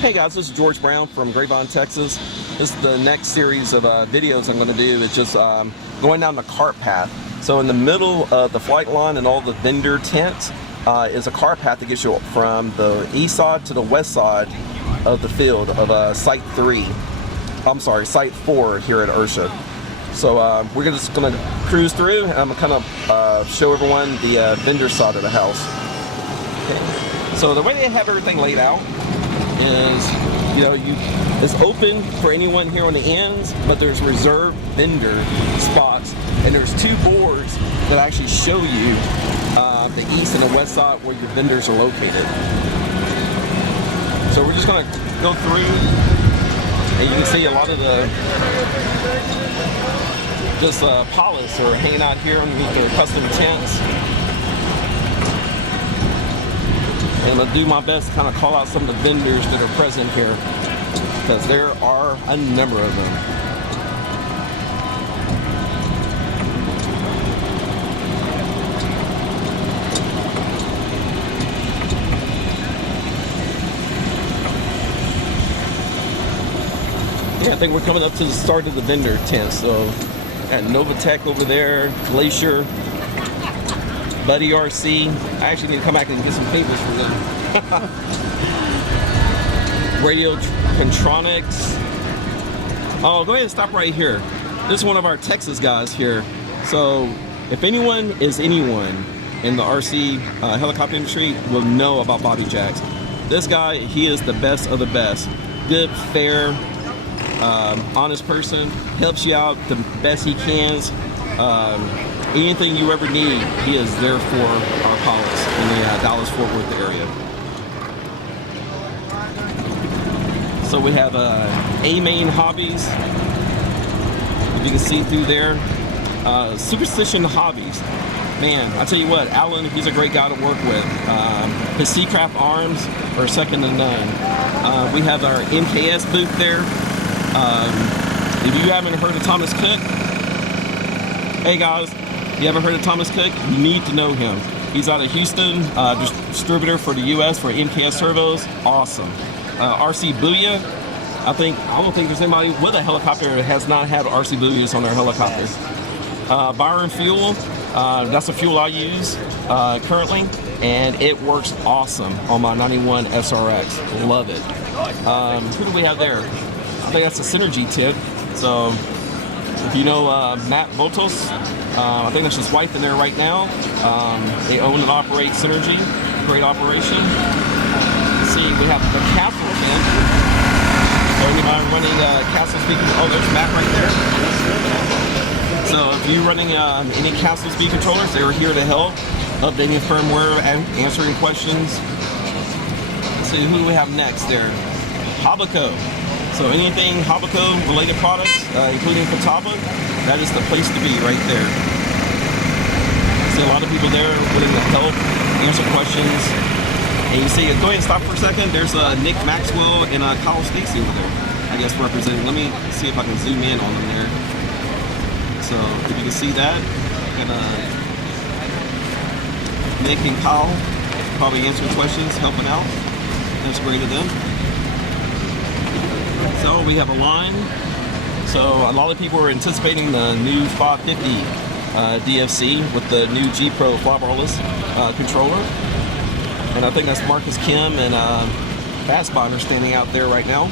Hey guys, this is George Brown from Grapevine, Texas. This is the next series of videos I'm going to do. It's just going down the cart path. So in the middle of the flight line and all the vendor tents is a cart path that gets you from the east side to the west side of the field of Site 4 here at IRCHA. So we're just going to cruise through, and I'm going to kind of show everyone the vendor side of the house. Okay. So the way they have everything laid out is, it's open for anyone here on the ends, but there's reserved vendor spots, and there's two boards that actually show you the east and the west side where your vendors are located. So we're just going to go through, and you can see a lot of the pilots are hanging out here underneath their custom tents. And I'll do my best to kind of call out some of the vendors that are present here, because there are a number of them. Yeah, I think we're coming up to the start of the vendor tent. So got Novatech over there, Glacier, Buddy RC. I actually need to come back and get some favors for them. Radio Contronics. Oh, go ahead and stop right here. This is one of our Texas guys here. So if anyone is anyone in the RC helicopter industry will know about Bobby Jacks. This guy, he is the best of the best. Good, fair, honest person. Helps you out the best he can. Anything you ever need, he is there for our pilots in the Dallas-Fort Worth area. So we have A-Main Hobbies, if you can see through there. Superstition Hobbies. Man, I tell you what, Alan, he's a great guy to work with. His Seacraft arms are second to none. We have our MKS booth there. If you haven't heard of Thomas Cook, hey guys, you ever heard of Thomas Cook? You need to know him. He's out of Houston, distributor for the U.S. for MKS servos. Awesome. RC Booyah. I don't think there's anybody with a helicopter that has not had RC Booyahs on their helicopters. Byron Fuel. That's the fuel I use currently, and it works awesome on my 91 SRX. Love it. Who do we have there? I think that's a Synergy tip. So if you know Matt Botos, I think that's his wife in there right now. They own and operate Synergy. Great operation. Let's see, we have the Castle tent. So anybody running Castle speed controllers? Oh, there's Matt right there. So if you're running any Castle speed controllers, they're here to help. Updating firmware and answering questions. Let's see, who do we have next there? Habaco. So anything Habaco related products, including Catawba, that is the place to be right there. I see a lot of people there willing to help, answer questions. And you see, go ahead and stop for a second. There's Nick Maxwell and Kyle Stacy over there, I guess, representing. Let me see if I can zoom in on them there. So if you can see that, and Nick and Kyle probably answering questions, helping out. That's great of them. So we have a line. So a lot of people are anticipating the new 550 DFC with the new G Pro flybarless controller. And I think that's Marcus Kim and Fastbinder standing out there right now.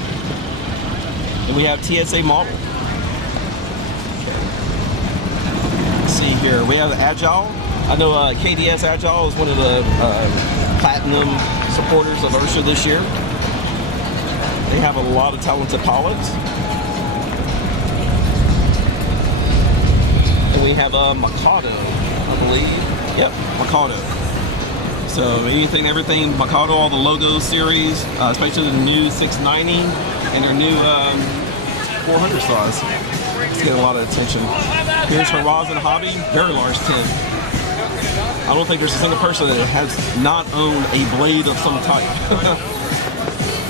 And we have TSA model. Let's see here. We have Agile. I know KDS Agile is one of the platinum supporters of IRCHA this year. They have a lot of talented pilots. And we have Mikado, I believe. Yep, Mikado. So anything, everything, Mikado, all the logo series, especially the new 690 and their new 400 size. It's getting a lot of attention. Here's Horizon Hobby, very large tent. I don't think there's a single person that has not owned a blade of some type.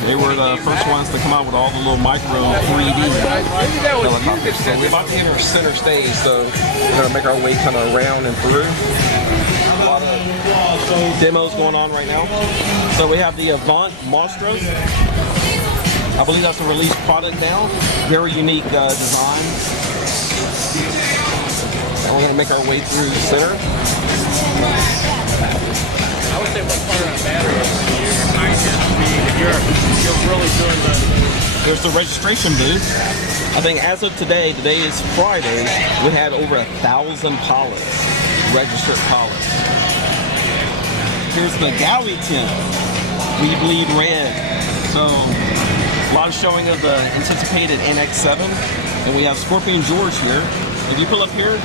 They were the first ones to come out with all the little micro 3D helicopters. So we're about to enter center stage, so we're going to make our way kind of around and through. lot of demos going on right now. So we have the Avant Monstros. I believe that's a released product now. Very unique design. And we're going to make our way through the center. I would say what part of the battery is your time speed. You're really doing the... There's the registration booth. I think as of today is Friday, we had over 1,000 pilots, registered pilots. Here's the galley tent. We bleed red. So a lot of showing of the anticipated NX7. And we have Scorpion George here. If you pull up here,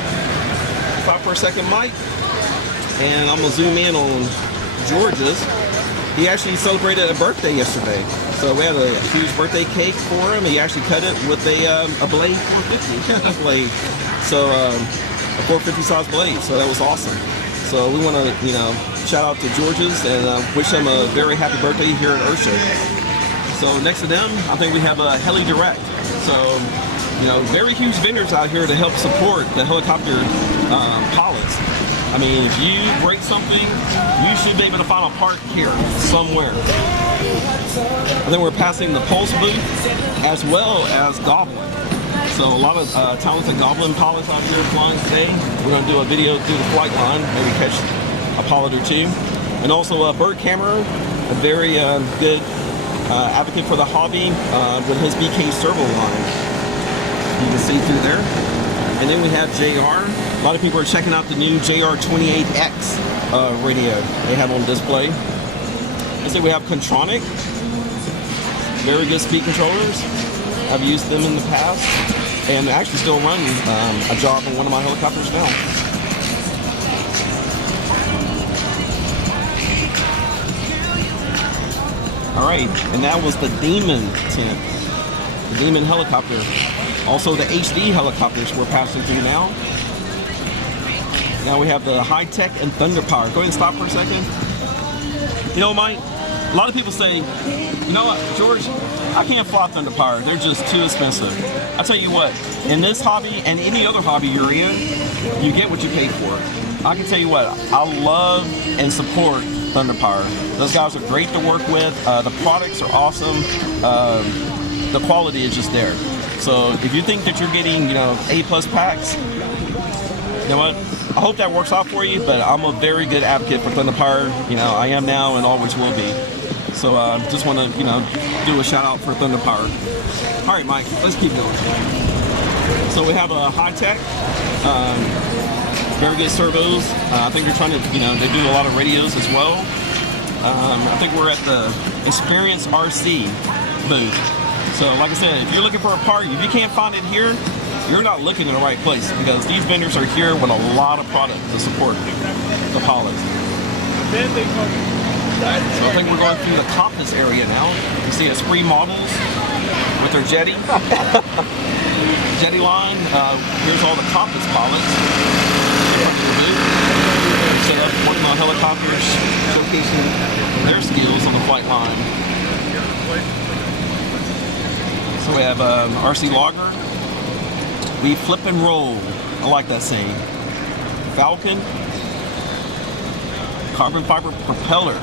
stop for a second, Mike. And I'm gonna zoom in on George's. He actually celebrated a birthday yesterday. So we had a huge birthday cake for him. He actually cut it with a Blade 450 blade. So a 450 size blade. So that was awesome. So we want to, shout out to George's and wish him a very happy birthday here at IRCHA. So next to them, I think we have a Heli Direct. So, very huge vendors out here to help support the helicopter pilots. I mean, if you break something, you should be able to find a part here somewhere. And then we're passing the Pulse booth as well as Goblin. So a lot of talented Goblin pilots out here flying today. We're going to do a video through the flight line, maybe catch a pilot or two. And also Bert Cameron, a very good advocate for the hobby with his BK servo line. You can see through there. And then we have JR. A lot of people are checking out the new JR28X radio they have on display. Let's see, we have Contronic. Very good speed controllers. I've used them in the past and actually still run a job on one of my helicopters now. All right, and that was the Demon tent, the Demon helicopter. Also the HD helicopters we're passing through now. Now we have the High-Tech and Thunder Power. Go ahead and stop for a second. Mike, a lot of people say, you know what, George, I can't fly Thunder Power. They're just too expensive. I tell you what, in this hobby and any other hobby you're in, you get what you pay for. I can tell you what, I love and support Thunder Power. Those guys are great to work with. The products are awesome. The quality is just there. So if you think that you're getting, A+ packs, you know what? I hope that works out for you, but I'm a very good advocate for Thunder Power. I am now and always will be. So just want to, do a shout out for Thunder Power. All right, Mike, let's keep going. So we have a High-Tech, very good servos. I think they're trying to, they do a lot of radios as well. I think we're at the Experience RC booth. So like I said, if you're looking for a part, if you can't find it here, you're not looking in the right place because these vendors are here with a lot of product to support the pilots. So I think we're going through the Compass area now. You see Esprit models with their jetty. Jetty line. Here's all the Compass pilots. Set up one of my helicopters, showcasing their skills on the flight line. So we have RC Logger. We flip and roll. I like that saying. Falcon. Carbon fiber propeller.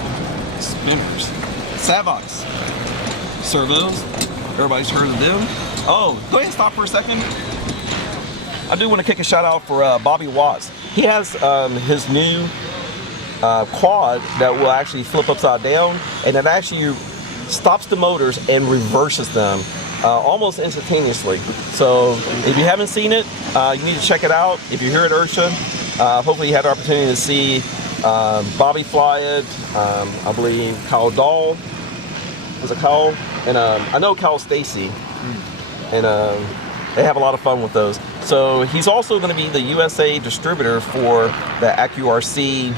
Spinners. Savox. Servos. Everybody's heard of them. Oh, go ahead and stop for a second. I do want to kick a shout out for Bobby Watts. He has his new quad that will actually flip upside down, and it actually stops the motors and reverses them almost instantaneously. So if you haven't seen it, you need to check it out. If you're here at IRCHA, hopefully you had the opportunity to see Bobby fly it. I believe Kyle Dahl was a Kyle, and I know Kyle Stacy, and they have a lot of fun with those. So he's also going to be the USA distributor for the IRCHA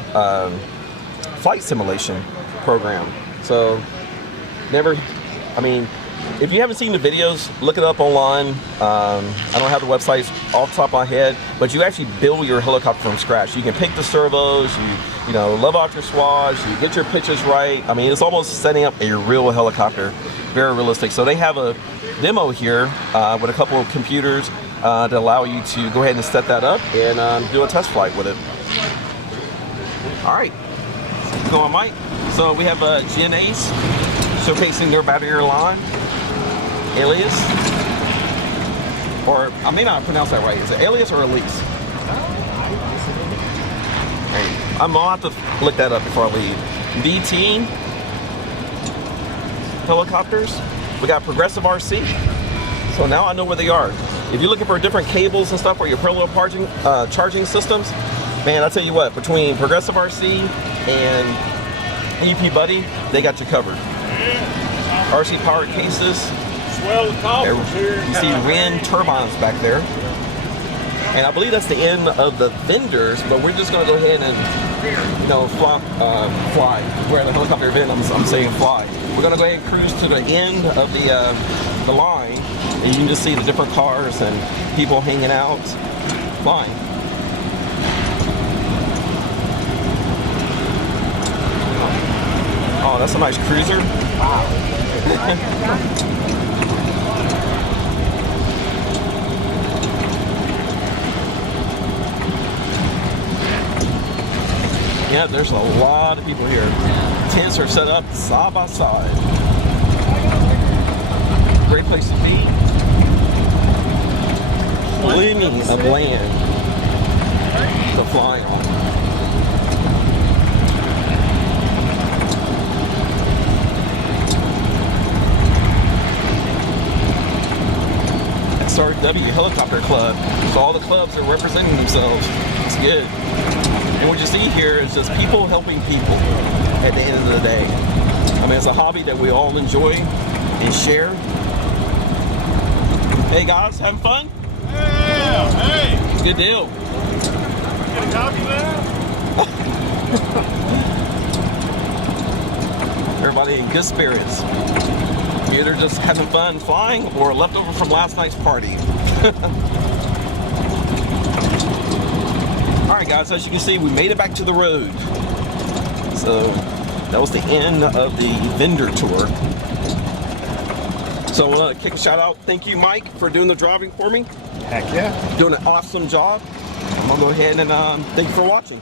flight simulation program. So if you haven't seen the videos, look it up online. I don't have the websites off the top of my head, but you actually build your helicopter from scratch. You can pick the servos, you love out your swash, you get your pitches right. I mean, it's almost setting up a real helicopter, very realistic. So they have a demo here with a couple of computers to allow you to go ahead and set that up and do a test flight with it. All right, go on, Mike. So we have GNAs showcasing their battery line, Alias, or I may not pronounce that right. Is it Alias or Elise? I'm gonna have to look that up before I leave. VT helicopters. We got Progressive RC. So now I know where they are. If you're looking for different cables and stuff for your parallel charging systems, man, I tell you what, between Progressive RC and EP Buddy, they got you covered. RC powered cases. Swell the coffers here. You see wind turbines back there. And I believe that's the end of the vendors, but we're just going to go ahead and, you know, fly. We're at the helicopter event, I'm saying fly. We're going to go ahead and cruise to the end of the line, and you can just see the different cars and people hanging out, flying. Oh, that's a nice cruiser. Wow. Yeah, there's a lot of people here. Tents are set up side by side. Great place to be. Plenty of land to fly on. XRW Helicopter Club. So all the clubs are representing themselves. It's good. And what you see here is just people helping people at the end of the day. I mean, it's a hobby that we all enjoy and share. Hey guys, having fun? Yeah, hey. Good deal. Get a copy there? Everybody in good spirits. Either just having fun flying or leftover from last night's party. Alright guys, as you can see, we made it back to the road. So that was the end of the vendor tour. So kick a shout out. Thank you, Mike, for doing the driving for me. Heck yeah. Doing an awesome job. I'm gonna go ahead and thank you for watching.